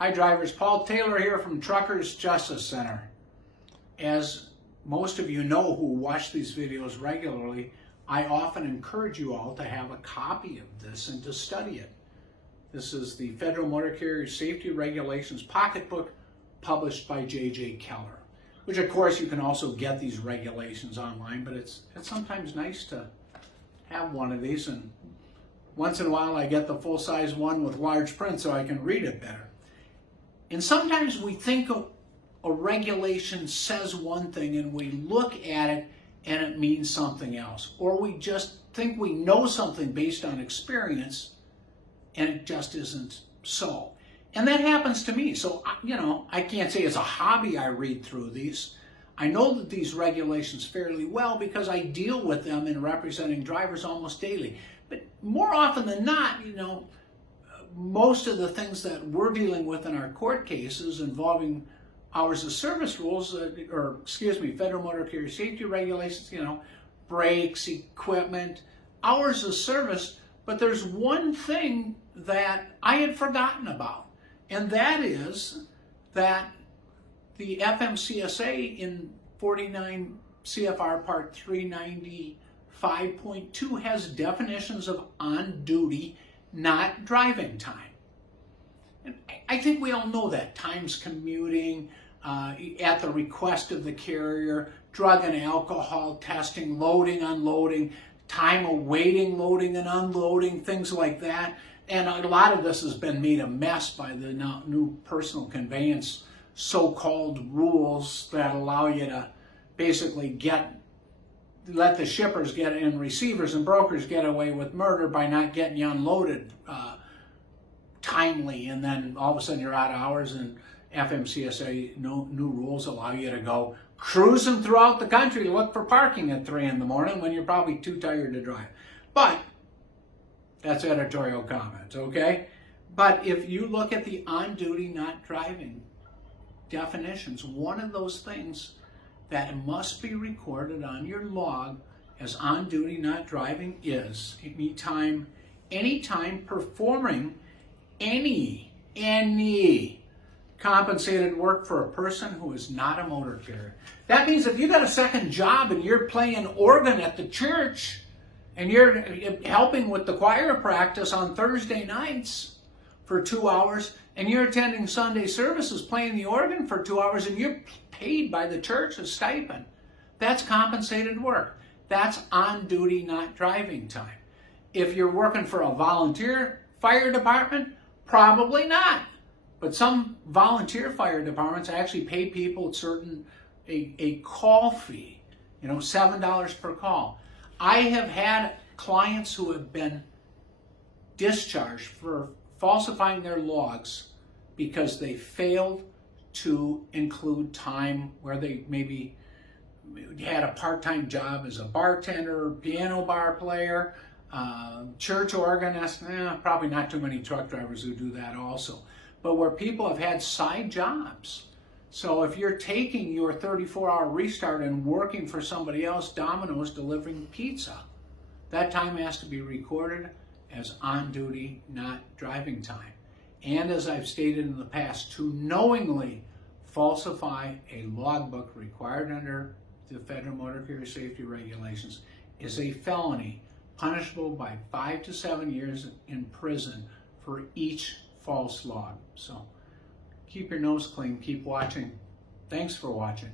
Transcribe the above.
Hi drivers, Paul Taylor here from Truckers Justice Center. As most of you know who watch these videos regularly, I often encourage you all to have a copy of this and to study it. This is the Federal Motor Carrier Safety Regulations Pocketbook published by J.J. Keller, which of course you can also get these regulations online, but it's sometimes nice to have one of these, and once in a while I get the full-size one with large print so I can read it better. And sometimes we think a regulation says one thing and we look at it and it means something else. Or we just think we know something based on experience and it just isn't so. And that happens to me. So, I can't say it's a hobby I read through these. I know that these regulations fairly well because I deal with them in representing drivers almost daily. But more often than not, most of the things that we're dealing with in our court cases involving hours of service rules, Federal Motor Carrier Safety Regulations, brakes, equipment, hours of service. But there's one thing that I had forgotten about, and that is that the FMCSA in 49 CFR Part 395.2 has definitions of on-duty, not driving time. And I think we all know that. Times commuting, at the request of the carrier, drug and alcohol testing, loading, unloading, time awaiting loading and unloading, things like that. And a lot of this has been made a mess by the new personal conveyance so-called rules that allow you to basically let the shippers get in, receivers and brokers get away with murder by not getting you unloaded timely, and then all of a sudden you're out of hours, and FMCSA new rules allow you to go cruising throughout the country to look for parking at 3 in the morning when you're probably too tired to drive. But that's editorial comment, okay? But if you look at the on-duty, not driving definitions, one of those things that must be recorded on your log as on-duty, not driving is anytime performing any compensated work for a person who is not a motor carrier. That means if you got a second job and you're playing organ at the church and you're helping with the choir practice on Thursday nights for 2 hours, and you're attending Sunday services playing the organ for 2 hours, and you're paid by the church a stipend, that's compensated work. That's on-duty, not driving time. If you're working for a volunteer fire department, probably not. But some volunteer fire departments actually pay people a call fee, $7 per call. I have had clients who have been discharged for falsifying their logs because they failed to include time where they maybe had a part-time job as a bartender, piano bar player, church organist. Probably not too many truck drivers who do that also. But where people have had side jobs. So if you're taking your 34-hour restart and working for somebody else, Domino's delivering pizza, that time has to be recorded as on-duty, not driving time. And as I've stated in the past, to knowingly falsify a logbook required under the Federal Motor Carrier Safety Regulations is a felony, punishable by 5 to 7 years in prison for each false log. So keep your nose clean, keep watching. Thanks for watching.